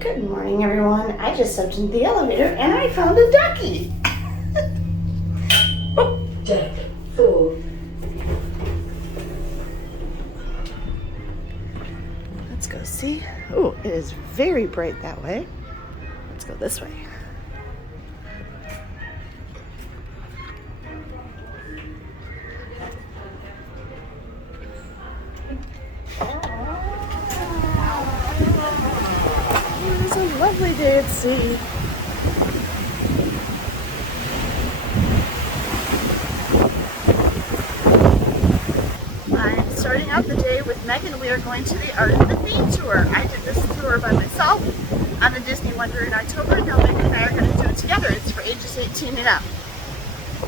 Good morning, everyone. I just stepped into the elevator and I found a ducky. Deck 4. Let's go see. Oh, it is very bright that way. Let's go this way. It's a lovely day at sea. I'm starting out the day with Megan. We are going to the Art of the Theme tour. I did this tour by myself on the Disney Wonder in October. Now Megan and I are going to do it together. It's for ages 18 and up.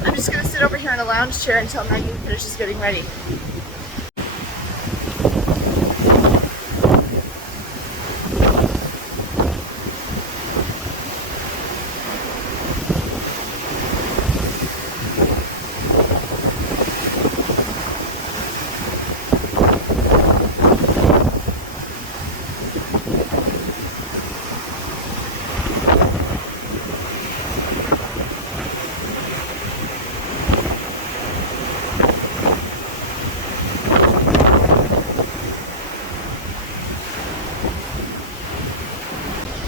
I'm just going to sit over here in a lounge chair until Megan finishes getting ready.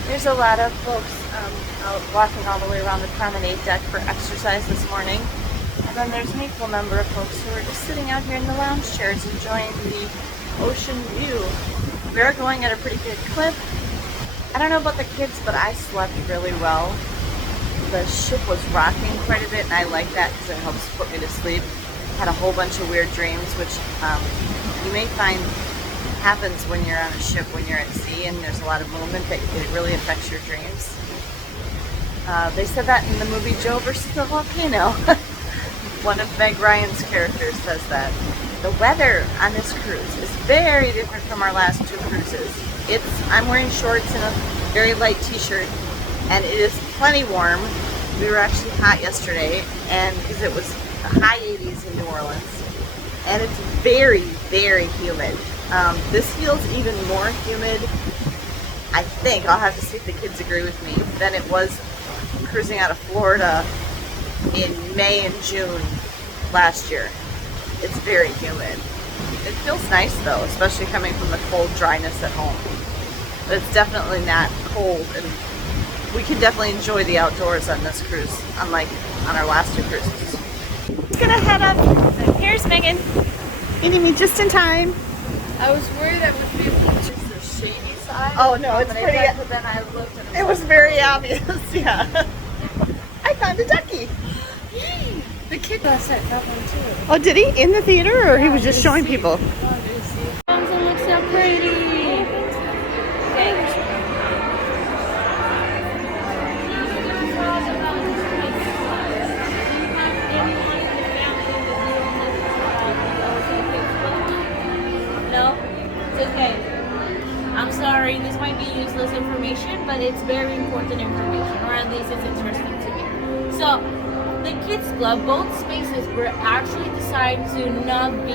There's a lot of folks out walking all the way around the promenade deck for exercise this morning. And then there's an equal number of folks who are just sitting out here in the lounge chairs enjoying the ocean view. We're going at a pretty good clip. I don't know about the kids, but I slept really well. The ship was rocking quite a bit, and I like that because it helps put me to sleep. Had a whole bunch of weird dreams, which you may find happens when you're on a ship, when you're at sea and there's a lot of movement, that it really affects your dreams. They said that in the movie Joe versus the Volcano. One of Meg Ryan's characters says that. The weather on this cruise is very different from our last two cruises. I'm wearing shorts and a very light t-shirt, and it is plenty warm. We were actually hot yesterday, and because it was the high 80s in New Orleans, and it's very, very humid. This feels even more humid, I think, I'll have to see if the kids agree with me, than it was cruising out of Florida in May and June last year. It's very humid. It feels nice though, especially coming from the cold dryness at home. But it's definitely not cold, and we can definitely enjoy the outdoors on this cruise, unlike on our last two cruises. It's gonna head up. Here's Megan. Meeting me just in time. I was worried I would be just the shady side. Oh no, it's pretty. But then I looked and it was very obvious, yeah. I found a ducky. Yay! The kid last night found one too. Oh, did he? In the theater, or he was just showing people? Rapunzel looks so pretty. Okay, I'm sorry, this might be useless information, but it's very important information, or at least it's interesting to me. So, the Kids Club, both spaces were actually designed to not be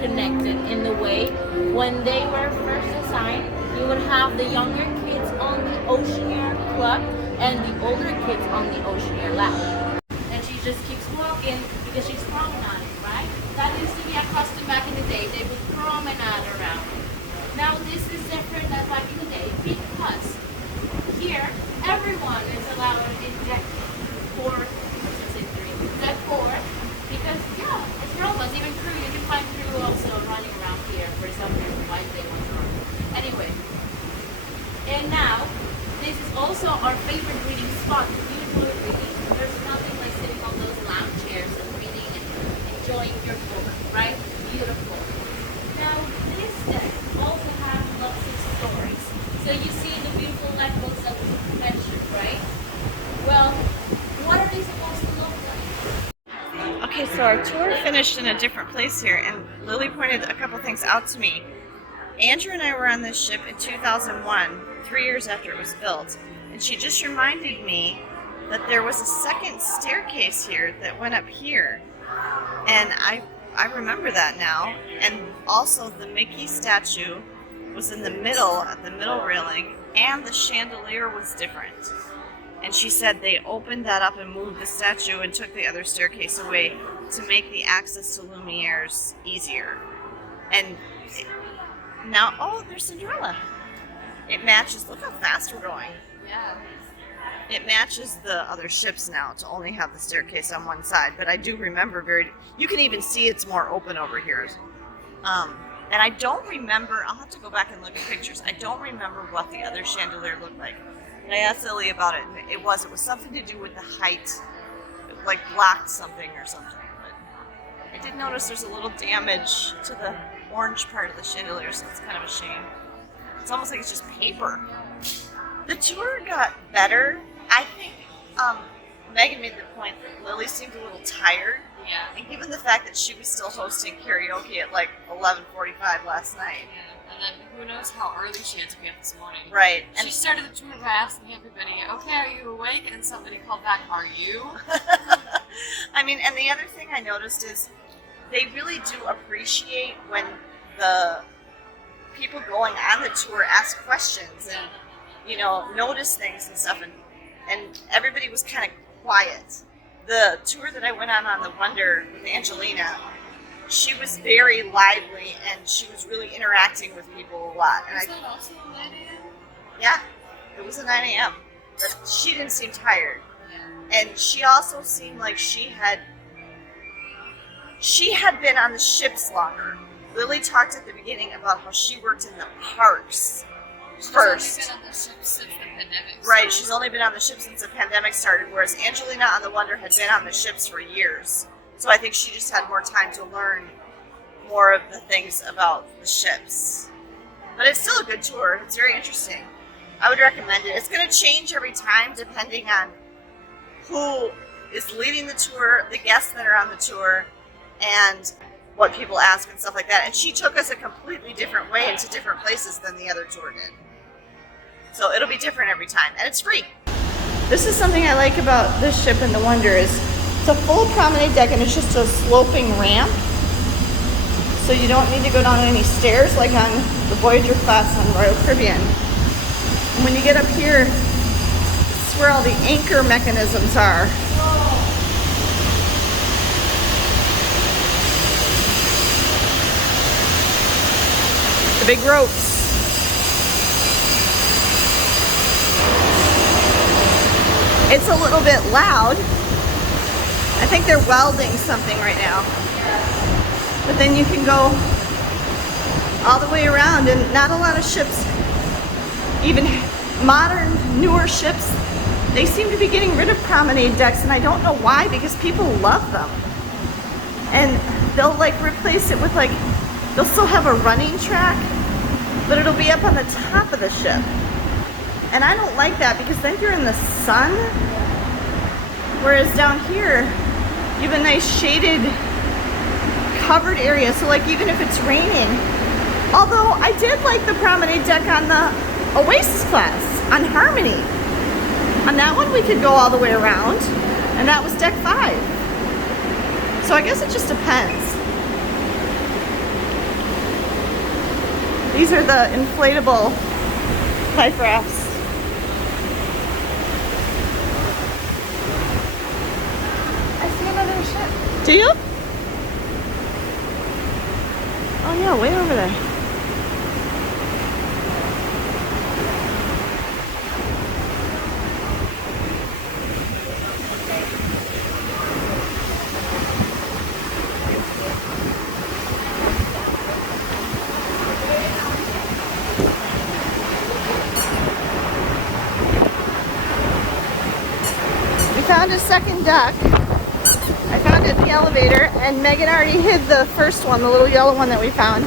connected in the way. When they were first designed, you would have the younger kids on the Oceaneer Club and the older kids on the Oceaneer Lab. And she just keeps walking because she's promenading, right? That used to be a custom back in the day. They would promenade around. Now this is different than back in the day because here everyone is allowed in deck 4, deck 4, because yeah, it's robots, even crew, you can find crew also running around here for some reason why they want to run. Anyway, and now this is also our favorite reading spot. If you enjoy reading, there's nothing like sitting on those lounge chairs and reading and enjoying your book, right? Beautiful. Now this deck also have lots of stories. So you see the beautiful levels that we mentioned, right? Well, what are they supposed to look like? Okay, so our tour finished in a different place here, and Lily pointed a couple things out to me. Andrew and I were on this ship in 2001, 3 years after it was built, and she just reminded me that there was a second staircase here that went up here, and I remember that now. And also the Mickey statue was in the middle, at the middle railing, and the chandelier was different. And she said they opened that up and moved the statue and took the other staircase away to make the access to Lumiere's easier. And now, oh, there's Cinderella. It matches, look how fast we're going. Yeah. It matches the other ships now to only have the staircase on one side. But I do remember you can even see it's more open over here. And I don't remember, I'll have to go back and look at pictures. I don't remember what the other chandelier looked like. And I asked Lily about it, and it was something to do with the height. It like blocked something or something. But I did notice there's a little damage to the orange part of the chandelier, so it's kind of a shame. It's almost like it's just paper. The tour got better. I think Megan made the point that Lily seemed a little tired. Yeah. And given the fact that she was still hosting karaoke at like 11:45 last night. Yeah. And then who knows how early she had to be up this morning. Right. And she started the tour by asking everybody, okay, are you awake? And somebody called back, are you? I mean, and the other thing I noticed is they really do appreciate when the people going on the tour ask questions and, you know, notice things and stuff. And everybody was kind of quiet. The tour that I went on the Wonder with Angelina, she was very lively and she was really interacting with people a lot. And Was that also 9 a.m.? yeah, it was at 9 a.m. But she didn't seem tired. Yeah. And she also seemed like she had been on the ships longer. Lily talked at the beginning about how she worked in the parks first. She's only been on the ship since the pandemic started. Right, she's only been on the ship since the pandemic started, whereas Angelina on the Wonder had been on the ships for years. So I think she just had more time to learn more of the things about the ships. But it's still a good tour. It's very interesting. I would recommend it. It's going to change every time depending on who is leading the tour, the guests that are on the tour, and what people ask and stuff like that. And she took us a completely different way into different places than the other tour did. So it'll be different every time, and it's free. This is something I like about this ship in the Wonder is it's a full promenade deck and it's just a sloping ramp. So you don't need to go down any stairs like on the Voyager class on Royal Caribbean. And when you get up here, this is where all the anchor mechanisms are. The big ropes. It's a little bit loud. I think they're welding something right now. But then you can go all the way around, and not a lot of ships, even modern, newer ships, they seem to be getting rid of promenade decks, and I don't know why, because people love them. And they'll like replace it with like, they'll still have a running track, but it'll be up on the top of the ship. And I don't like that because then you're in the sun. Whereas down here, you have a nice shaded, covered area. So like even if it's raining, although I did like the promenade deck on the Oasis class, on Harmony. On that one we could go all the way around, and that was deck 5. So I guess it just depends. These are the inflatable life rafts. I see another ship. Do you? Oh yeah, way over there. Found a second duck. I found it in the elevator, and Megan already hid the first one, the little yellow one that we found.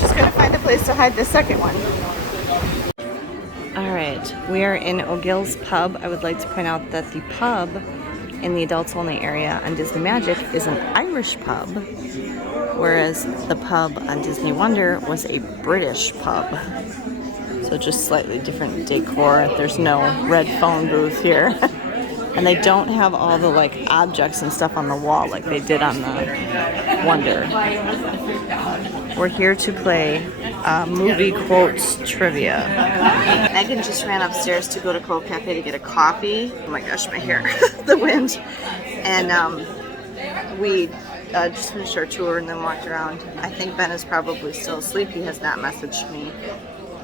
She's gonna find a place to hide the second one. All right, we are in O'Gill's Pub. I would like to point out that the pub in the adults only area on Disney Magic is an Irish pub, whereas the pub on Disney Wonder was a British pub. So just slightly different decor. There's no red phone booth here. And they don't have all the like objects and stuff on the wall like they did on the Wonder. We're here to play movie quotes trivia. Megan just ran upstairs to go to Cold Cafe to get a coffee. Oh my gosh, my hair, the wind. And we just finished our tour and then walked around. I think Ben is probably still asleep. He has not messaged me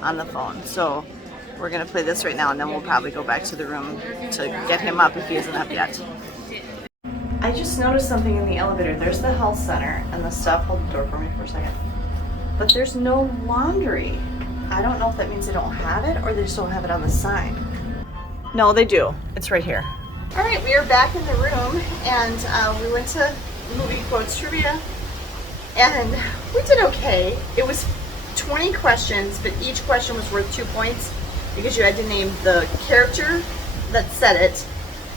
on the phone. So we're gonna play this right now and then we'll probably go back to the room to get him up if he isn't up yet. I just noticed something in the elevator. There's the health center and the stuff. Hold the door for me for a second. But there's no laundry. I don't know if that means they don't have it or they just don't have it on the sign. No, they do. It's right here. All right, we are back in the room and we went to movie quotes trivia and we did okay. It was 20 questions, but each question was worth 2 points because you had to name the character that said it,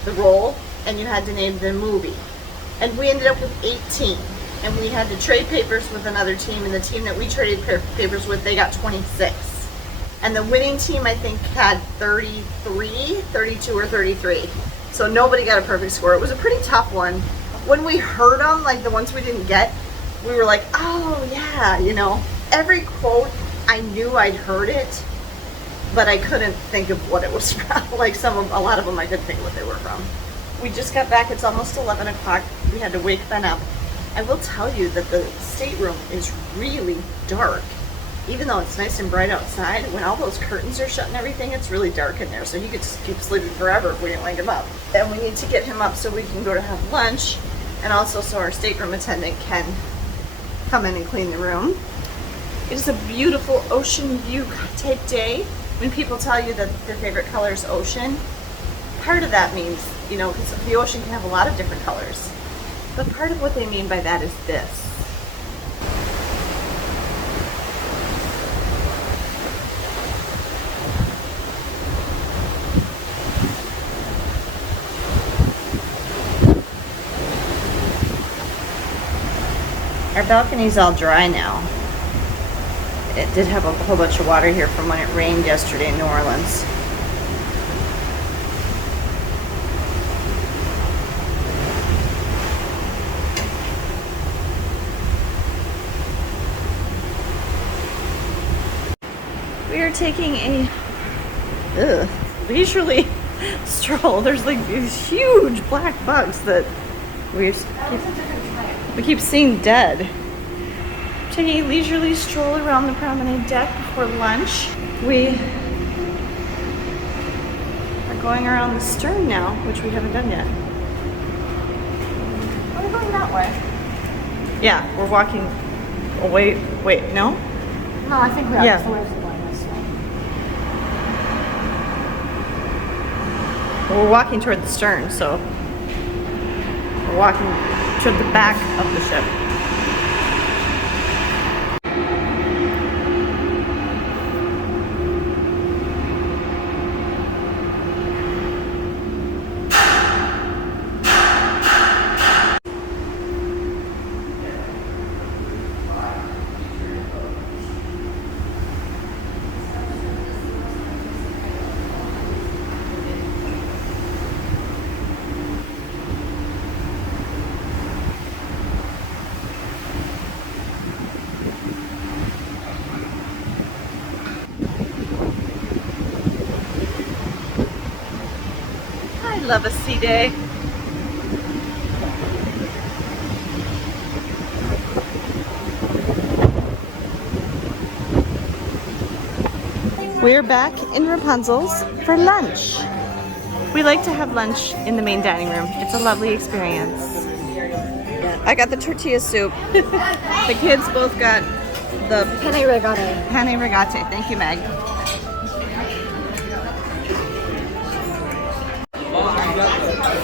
the role, and you had to name the movie. And we ended up with 18. And we had to trade papers with another team, and the team that we traded papers with, they got 26. And the winning team, I think, had 33, 32 or 33. So nobody got a perfect score. It was a pretty tough one. When we heard them, like the ones we didn't get, we were like, oh yeah, you know. Every quote, I knew I'd heard it, but I couldn't think of what it was from. Like a lot of them I couldn't think what they were from. We just got back, it's almost 11 o'clock. We had to wake Ben up. I will tell you that the stateroom is really dark. Even though it's nice and bright outside, when all those curtains are shut and everything, it's really dark in there. So he could just keep sleeping forever if we didn't wake him up. And we need to get him up so we can go to have lunch, and also so our stateroom attendant can come in and clean the room. It is a beautiful ocean view type day. When people tell you that their favorite color is ocean, part of that means, you know, because the ocean can have a lot of different colors. But part of what they mean by that is this. Our balcony's all dry now. It did have a whole bunch of water here from when it rained yesterday in New Orleans. We are taking a leisurely stroll. There's like these huge black bugs that we keep seeing dead. Taking a leisurely stroll around the promenade deck before lunch. We are going around the stern now, which we haven't done yet. Are we going that way? Yeah, we're walking away. Wait, no? No, I think we are. Yeah. So where's the one this way? Well, we're walking toward the stern, so we're walking toward the back of the ship. I love a sea day. We're back in Rapunzel's for lunch. We like to have lunch in the main dining room. It's a lovely experience. I got the tortilla soup. The kids both got the Penne regate. penne regate. Thank you, Meg.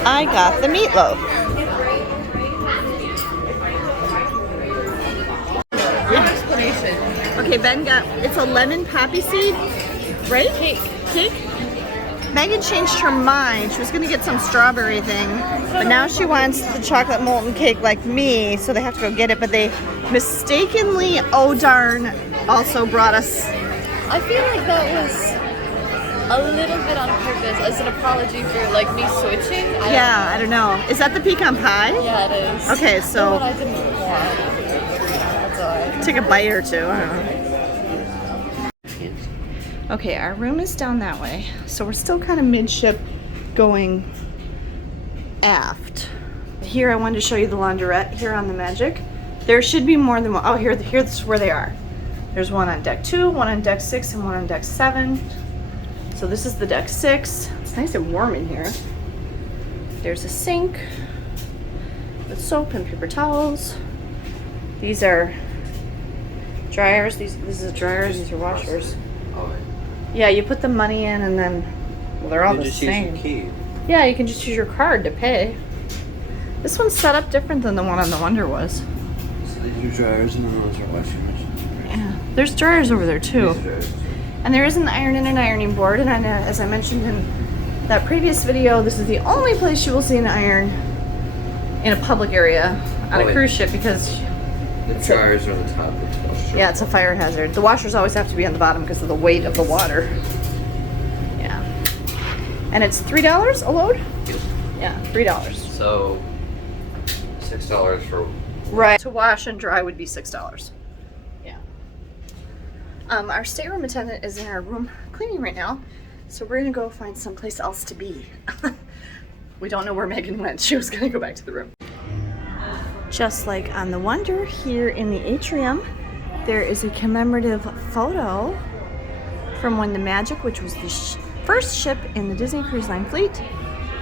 I got the meatloaf. Okay, Ben got, it's a lemon poppy seed, right? Cake? Megan changed her mind. She was gonna get some strawberry thing, but now she wants the chocolate molten cake like me, so they have to go get it, but they mistakenly, oh darn, also brought us. I feel like that was a little bit on purpose as an apology for like me switching. I don't know. Is that the pecan pie? Yeah, it is. Okay, The so one I didn't want. That's alright. take a bite or two. I don't know. Okay, our room is down that way, so we're still kind of midship going aft. Here I wanted to show you the laundrette here on the Magic. There should be more than one. Oh, here's where they are. There's one on deck 2, one on deck 6, and one on deck 7. So this is the deck 6. It's nice and warm in here. There's a sink with soap and paper towels. These are dryers. This is dryers. These are washers. Yeah, you put the money in and then, well, they're all the same. Use your key. Yeah, you can just use your card to pay. This one's set up different than the one on the Wonder was. So these are dryers and then those are washing machines. Right? Yeah, there's dryers over there too. These are dryers. And there is an iron and an ironing board, and as I mentioned in that previous video, this is the only place you will see an iron in a public area on a cruise ship because the dryers are on the top. yeah, it's a fire hazard. The washers always have to be on the bottom because of the weight of the water. Yeah. And it's $3 a load? Yeah, $3. So $6 for right. To wash and dry would be $6. Yeah. Our stateroom attendant is in our room cleaning right now, so we're gonna go find someplace else to be. We don't know where Megan went. She was gonna go back to the room. Just like on the Wonder, here in the atrium, there is a commemorative photo from when the Magic, which was the first ship in the Disney Cruise Line fleet,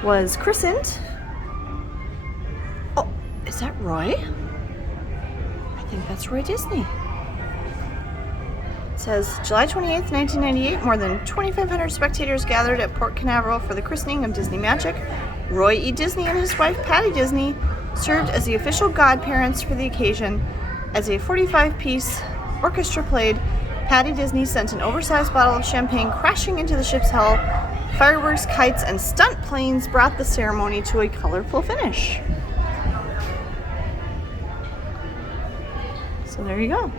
was christened. Oh, is that Roy? I think that's Roy Disney. It says, July 28th, 1998, more than 2,500 spectators gathered at Port Canaveral for the christening of Disney Magic. Roy E. Disney and his wife, Patty Disney, served as the official godparents for the occasion. As a 45-piece orchestra played, Patty Disney sent an oversized bottle of champagne crashing into the ship's hull. Fireworks, kites, and stunt planes brought the ceremony to a colorful finish. So there you go.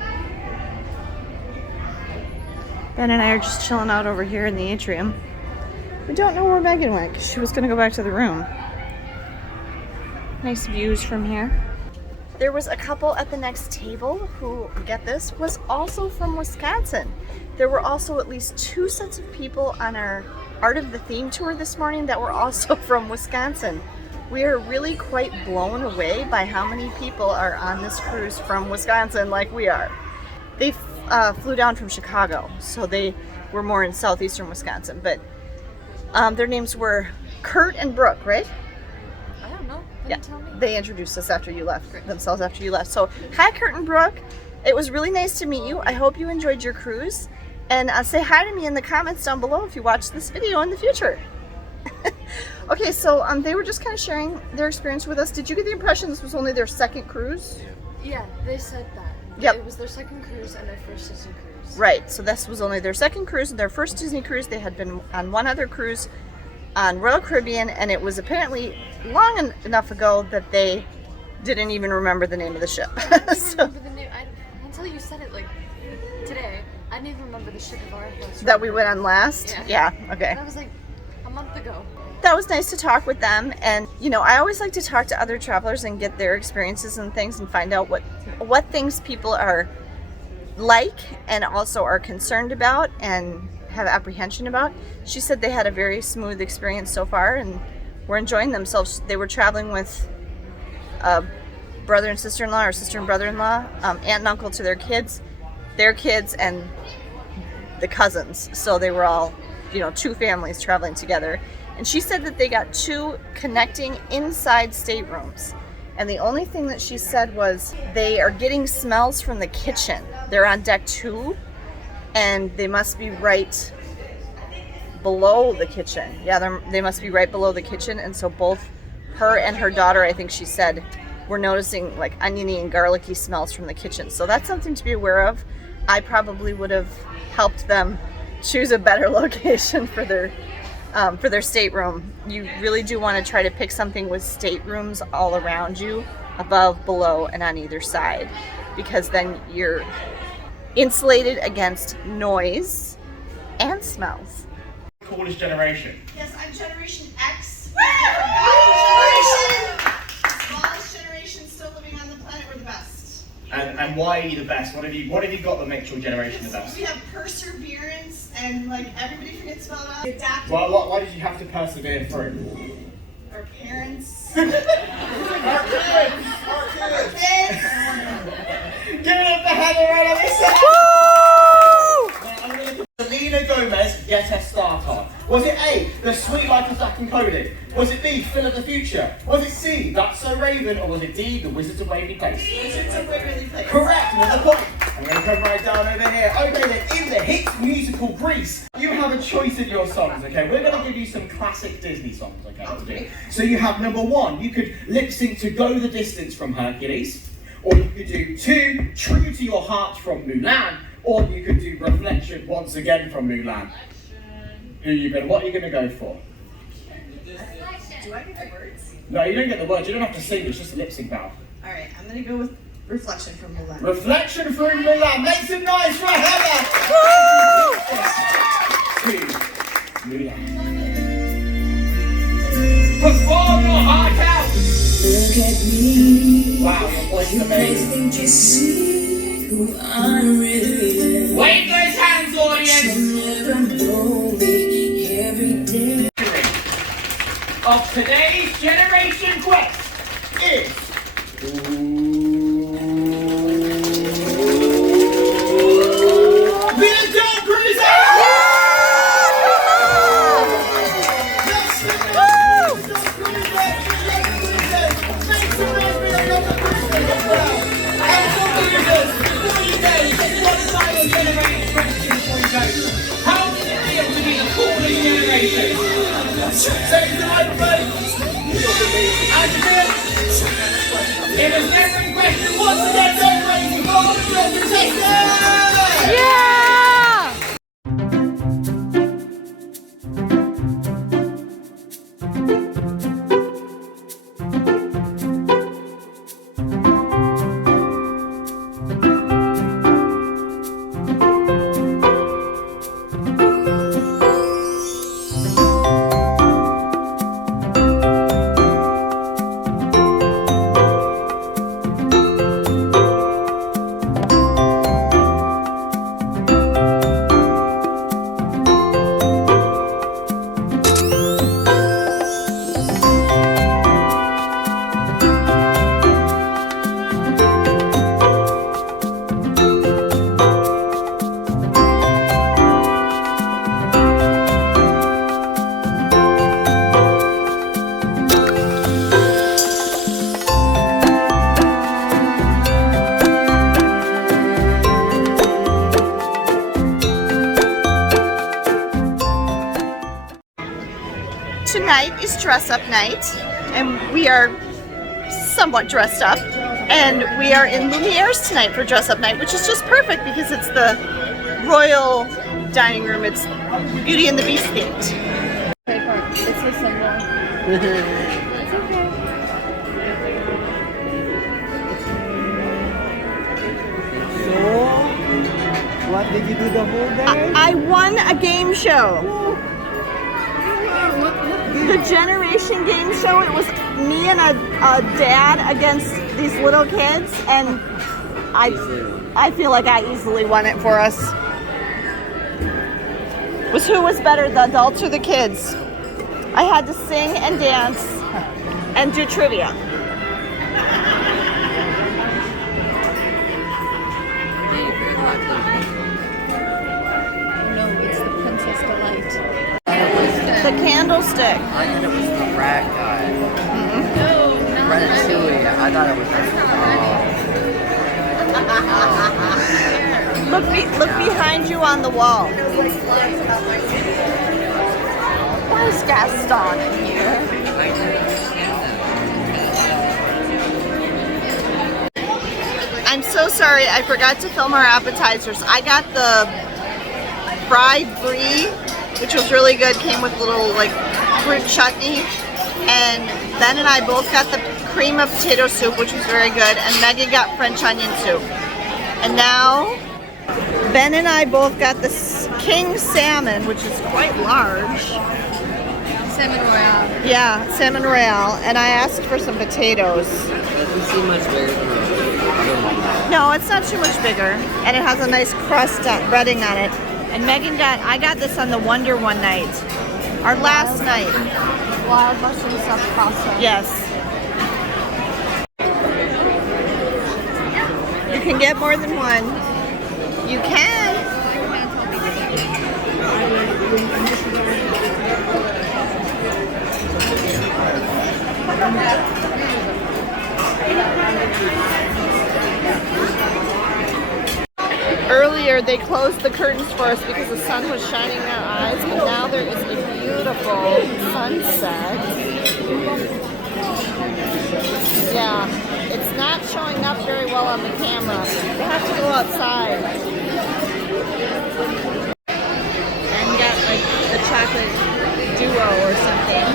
Ben and I are just chilling out over here in the atrium. We don't know where Megan went because she was going to go back to the room. Nice views from here. There was a couple at the next table who, get this, was also from Wisconsin. There were also at least 2 sets of people on our Art of the Theme tour this morning that were also from Wisconsin. We are really quite blown away by how many people are on this cruise from Wisconsin like we are. They flew down from Chicago, so they were more in southeastern Wisconsin, but their names were Kurt and Brooke, right? I don't know. Yeah, they introduced us after you left, themselves after you left. So, hi Kurt and Brooke. It was really nice to meet you. I hope you enjoyed your cruise. And say hi to me in the comments down below if you watch this video in the future. Okay, so they were just kind of sharing their experience with us. Did you get the impression this was only their second cruise? Yeah, they said that. Yep. It was their second cruise and their first Disney cruise. Right, so this was only their second cruise and their first Disney cruise. They had been on one other cruise on Royal Caribbean, and it was apparently long enough ago that they didn't even remember the name of the ship. I didn't even remember the name. Until you said it, like, today, I didn't even remember the ship of our house. That we went on last? Yeah. Okay. And I was like, a month ago. That was nice to talk with them, and you know, I always like to talk to other travelers and get their experiences and things and find out what things people are like and also are concerned about and have apprehension about. She said they had a very smooth experience so far and were enjoying themselves. They were traveling with a brother and sister-in-law, or sister and brother-in-law, aunt and uncle to their kids, and the cousins. So they were all, you know, 2 families traveling together. And she said that they got 2 connecting inside staterooms. And the only thing that she said was they are getting smells from the kitchen. They're on deck 2, and they must be right below the kitchen. Yeah, they must be right below the kitchen. And so both her and her daughter, I think she said, were noticing like oniony and garlicky smells from the kitchen. So that's something to be aware of. I probably would have helped them choose a better location for their stateroom. You really do want to try to pick something with staterooms all around you, above, below, and on either side, because then you're insulated against noise and smells. Coolest generation. Yes, I'm Generation X. Smallest generation still living on the planet. We're the best. And why are you the best? What have you got that makes your generation the best? We have perseverance and like everybody forgets to spell it out. Adaptable. Well, why did you have to persevere through? Our parents. Our kids! Give it up for Heather right on this side! Selena Gomez, get her start on. Was it A, The Sweet Life of Zack and Cody? Was it B, Phil of the Future? Was it C, That's So Raven? Or was it D, The Wizards of Waverly Place? Wizards of Waverly Place. Correct, another point. I'm going to come right down over here. Okay then, in the hit musical Grease, you have a choice of your songs, okay? We're going to give you some classic Disney songs, okay? To do. So you have number 1, you could lip sync to Go the Distance from Hercules. Or you could do 2, True to Your Heart from Mulan. Or you could do Reflection once again from Mulan. What are you going to go for? Do I get the words? No, you don't get the words. You don't have to sing. It's just a lip sync battle. Alright, I'm gonna go with Reflection from Mulan. Reflection from Mulan. Make some noise for Heather! Woo! To Mulan. Perform your heart out! Look at me. Wow, your voice is I amazing. think you see who I really am. Wave those hands, audience! You never know me every day. Of today's Generation Quest is... The Adult Cruiser! How did it feel to be the coolest generation? Say it to everybody. And it was never in question. Once again, don't raise your voice for the contestants! Yeah! Tonight is dress up night, and we are somewhat dressed up, and we are in Lumiere's tonight for dress up night, which is just perfect because it's the royal dining room. It's Beauty and the Beast themed. It's a symbol. What did you do the whole day? I won a game show. The Generation game show. It was me and a dad against these little kids, and I feel like I easily won it for us. Who was better, the adults or the kids? I had to sing and dance and do trivia. No, it's the Princess Delight. The candlestick. I thought it was the rat guy. Ratatouille. I thought it was Look behind you on the wall. Why is Gaston in here? I'm so sorry, I forgot to film our appetizers. I got the fried brie, which was really good, came with little like fruit chutney, and Ben and I both got the cream of potato soup, which was very good, and Megan got French onion soup. And now Ben and I both got this king salmon, which is quite large. Salmon Royale. Yeah, salmon royale, and I asked for some potatoes. doesn't seem much bigger than the other one. No, it's not too much bigger, and it has a nice crust on, breading on it. And I got this on the Wonder one night. Our last night. Wild mushroom stuffed pasta. Yes. You can get more than one. You can. Earlier they closed the curtains for us because the sun was shining in our eyes, but now there is a beautiful sunset. Yeah, it's not showing up very well on the camera. We'll have to go outside. And got like the chocolate duo or something.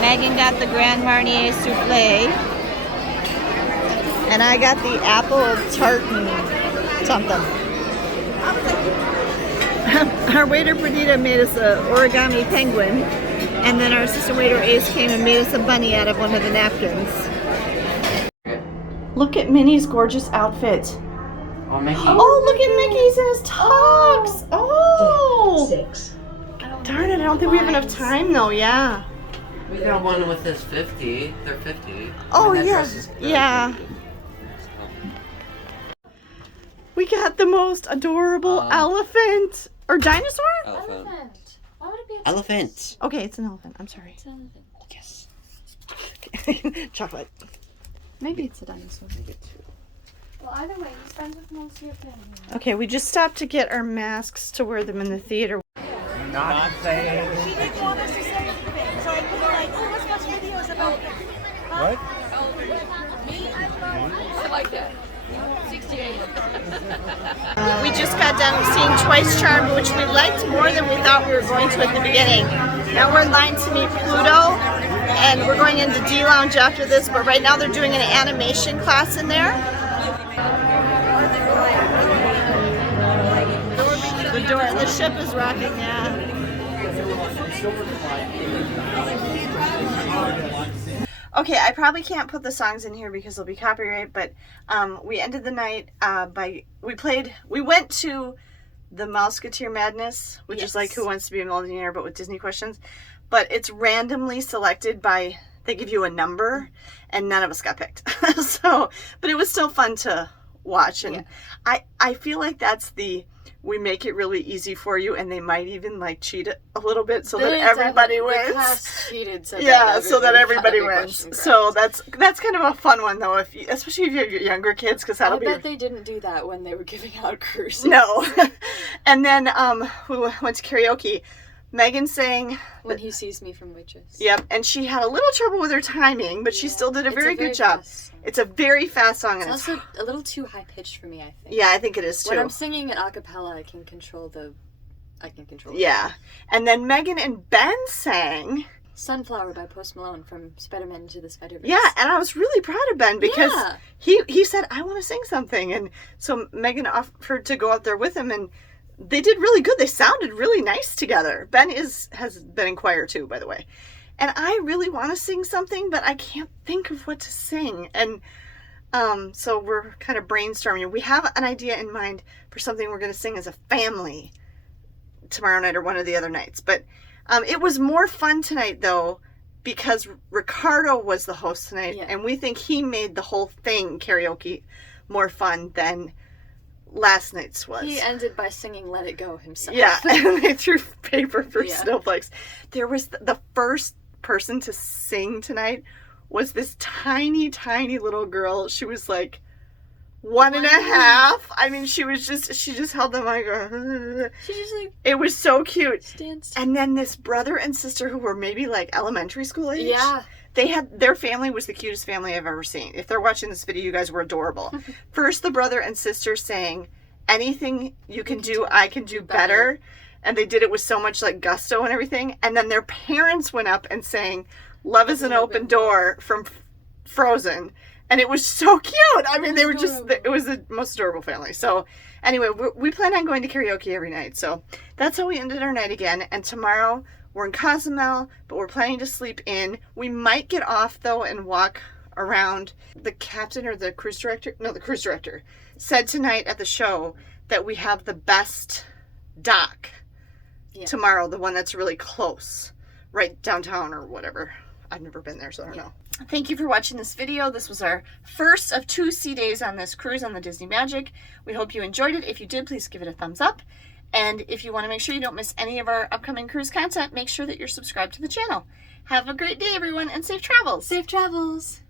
Megan got the Grand Marnier souffle. And I got the apple tartan something. Our waiter Perdita made us an origami penguin, and then our assistant waiter Ace came and made us a bunny out of one of the napkins. Look at Minnie's gorgeous outfit. Oh, Mickey. Oh, look at Mickey's in his tux. Oh! Darn it, I don't think we have enough time though, yeah. We got one with this 50. They're 50. Oh, I mean, that yeah. dress is good. Yeah. We got the most adorable elephant. Or dinosaur? Elephant. Why would it be Elephant. Okay, it's an elephant. I'm sorry. It's an elephant? Yes. Chocolate. Maybe it's a dinosaur. Well, either way, you spend with most of your family. Okay, we just stopped to get our masks to wear them in the theater. Not saying. She didn't want us to say anything, so I put her like, oh, let's watch videos about it. What? I like that. 68. We just got done seeing Twice Charmed, which we liked more than we thought we were going to at the beginning. Now we're in line to meet Pluto, and we're going into D Lounge after this, but right now they're doing an animation class in there. The ship is rocking, yeah. Okay, I probably can't put the songs in here because they'll be copyright, but we ended the night we went to the Mouseketeer Madness, which is like Who Wants to Be a Millionaire, but with Disney questions. But it's randomly selected by, they give you a number, and none of us got picked. But it was still fun to watch, and I feel like that's we make it really easy for you, and they might even like cheat it a little bit so that everybody wins. The class cheated so that everybody wins. So that's kind of a fun one though, especially if you have your younger kids, because that'll be. I bet they didn't do that when they were giving out cruises. No. And then we went to karaoke. Megan sang When He Sees Me from Witches. Yep, and she had a little trouble with her timing, but she still did a very good job. It's a very fast song, and it's also a little too high pitched for me, I think. Yeah, I think it is too. When I'm singing it a cappella, I can control it. Yeah. And then Megan and Ben sang Sunflower by Post Malone from Spider-Man Into the Spider-Verse. Yeah, and I was really proud of Ben because he said, I want to sing something. And so Megan offered to go out there with him, and they did really good. They sounded really nice together. Ben has been in choir too, by the way. And I really want to sing something, but I can't think of what to sing. And so we're kind of brainstorming. We have an idea in mind for something we're going to sing as a family tomorrow night or one of the other nights. But it was more fun tonight, though, because Ricardo was the host tonight, and we think he made the whole thing, karaoke, more fun than last night's was. He ended by singing Let It Go himself. Yeah, and they threw paper for snowflakes. There was the first person to sing tonight was this tiny, tiny little girl. She was like 1.5. I mean, she just held the mic. She just like, it was so cute. Danced. And then this brother and sister who were maybe like elementary school age. Yeah. Their family was the cutest family I've ever seen. If they're watching this video, you guys were adorable. First, the brother and sister sang Anything You Can Do, I Can Do Better. And they did it with so much like gusto and everything. And then their parents went up and sang Love is an Open Door from Frozen. And it was so cute. I mean, they were it was the most adorable family. So anyway, we plan on going to karaoke every night. So that's how we ended our night again. And tomorrow we're in Cozumel, but we're planning to sleep in. We might get off though and walk around. The captain or the cruise director, no, the cruise director said tonight at the show that we have the best dock Yeah. tomorrow, the one that's really close, right downtown or whatever. I've never been there, so I don't know. Thank you for watching this video. This was our first of 2 sea days on this cruise on the Disney Magic. We hope you enjoyed it. If you did, please give it a thumbs up. And if you want to make sure you don't miss any of our upcoming cruise content, make sure that you're subscribed to the channel. Have a great day, everyone, and safe travels. Safe travels.